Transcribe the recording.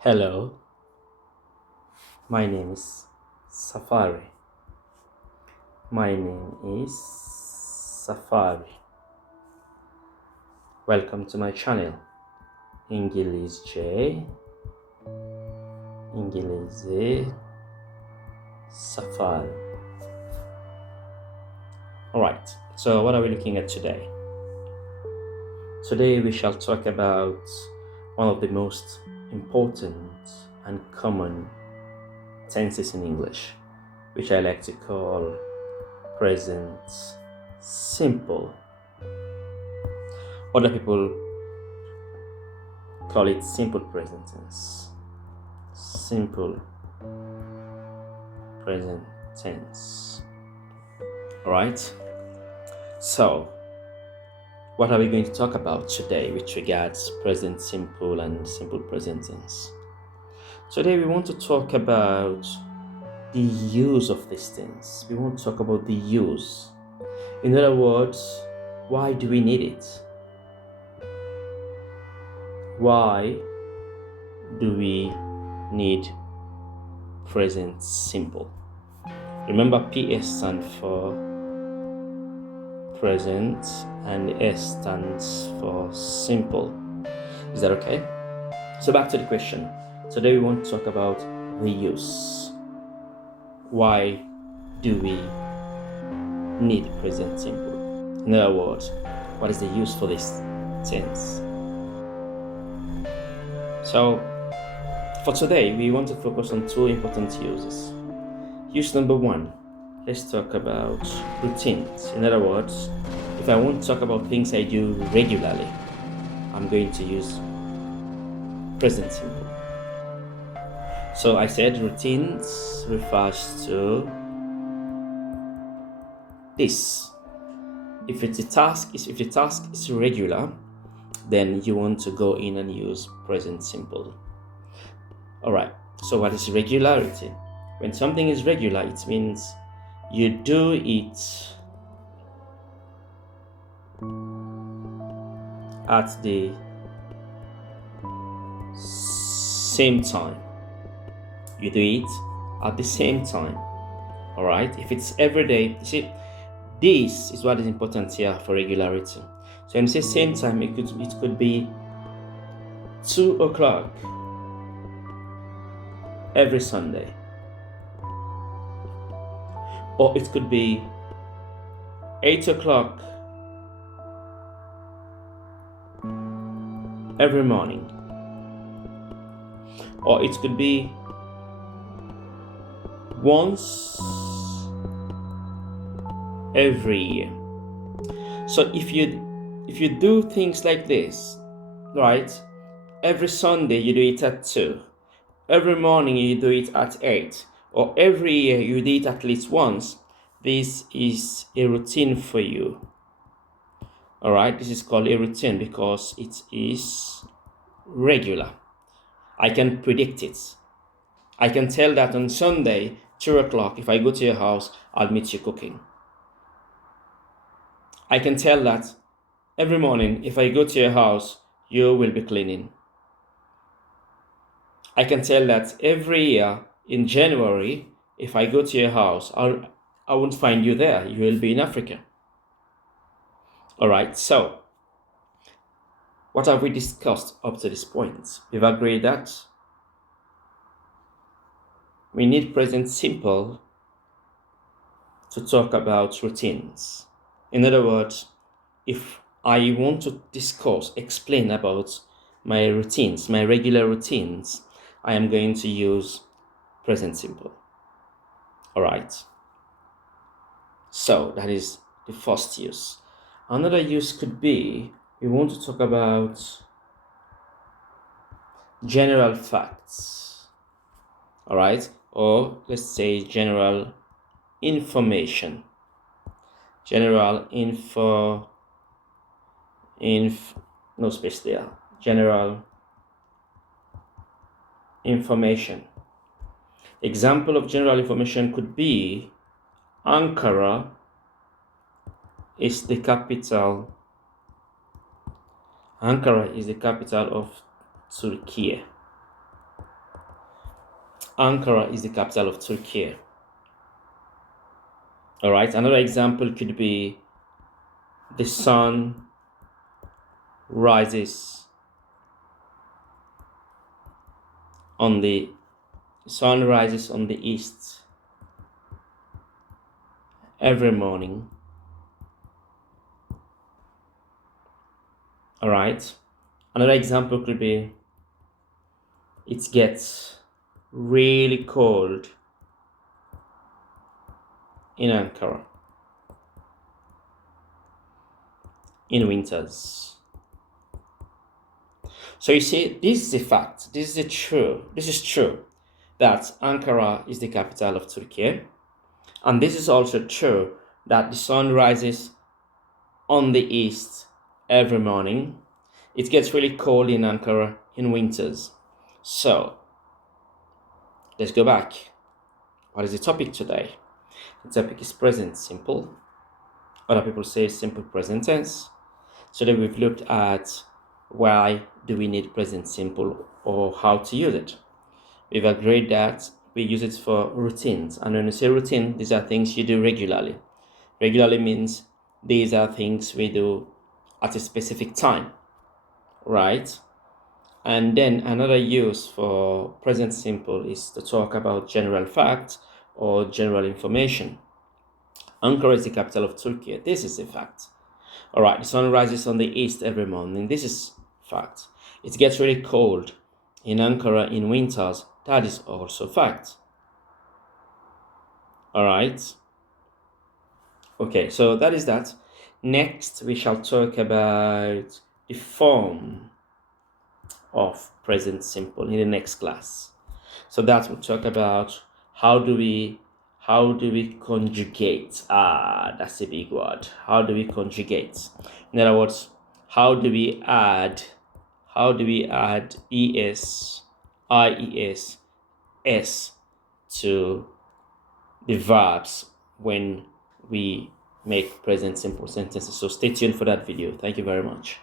Hello, my name is Safari. My name is Safari. Welcome to my channel. İngilizce, İngilizce, Safari. Alright, so what are we looking at today? Today we shall talk about one of the most important and common tenses in English, which I like to call present simple. Other people call it simple present tense. Simple present tense. Alright? So, what are we going to talk about today with regards present simple and simple present tense? Today we want to talk about the use of these things. We want to talk about the use. In other words, why do we need it? Why do we need present simple? Remember, PS stands for present and S stands for simple. Is that okay? So back to the question. Today we want to talk about the use. Why do we need present simple? In other words, what is the use for this tense? So, for today, we want to focus on two important uses. Use number one, let's talk about routines. In other words, if I want to talk about things I do regularly, I'm going to use present simple. So I said routines refers to this. If the task is regular, then you want to go in and use present simple. Alright, so what is regularity? When something is regular, it means you do it at the same time. You do it at the same time. Alright, if it's every day, you see, this is what is important here for regularity. So when you say same time, it could be 2 o'clock every Sunday. Or it could be 8 o'clock every morning. Or it could be once every year. So if you do things like this, right? Every Sunday you do it at 2. Every morning you do it at 8. Or every year you do it at least once. This is a routine for you. Alright, this is called a routine because it is regular. I can predict it. I can tell that on Sunday, 2 o'clock, if I go to your house, I'll meet you cooking. I can tell that every morning, if I go to your house, you will be cleaning. I can tell that every year in January, if I go to your house, I won't find you there. You will be in Africa. Alright, so what have we discussed up to this point? We've agreed that we need present simple to talk about routines. In other words, if I want to explain about my routines, my regular routines, I am going to use present simple. Alright. So that is the first use. Another use could be, we want to talk about general facts. Alright? Or let's say general information. General no space there. General information. Example of general information could be Ankara is the capital. Ankara is the capital of Turkey. Ankara is the capital of Turkey. All right, another example could be the sun rises on the east every morning. All right, another example could be it gets really cold in Ankara in winters. So you see, this is a fact. This is true that Ankara is the capital of Turkey, and this is also true that the sun rises on the east every morning. It gets really cold in Ankara in winters. So let's go back. What is the topic today? The topic is present simple. Other people say simple present tense. Today we've looked at why do we need present simple or how to use it. We've agreed that we use it for routines. And when we say routine, these are things you do regularly. Regularly means these are things we do at a specific time, right? And then another use for present simple is to talk about general facts or general information. Ankara is the capital of Turkey. This is a fact. All right, the sun rises on the east every morning. This is fact. It gets really cold in Ankara in winters. That is also fact. All right. Okay, so that is that. Next, we shall talk about the form of present simple in the next class. So that we'll talk about how do we conjugate. That's a big word. How do we conjugate? In other words, how do we add es, ies, s to the verbs when we make present simple sentences. So stay tuned for that video. Thank you very much.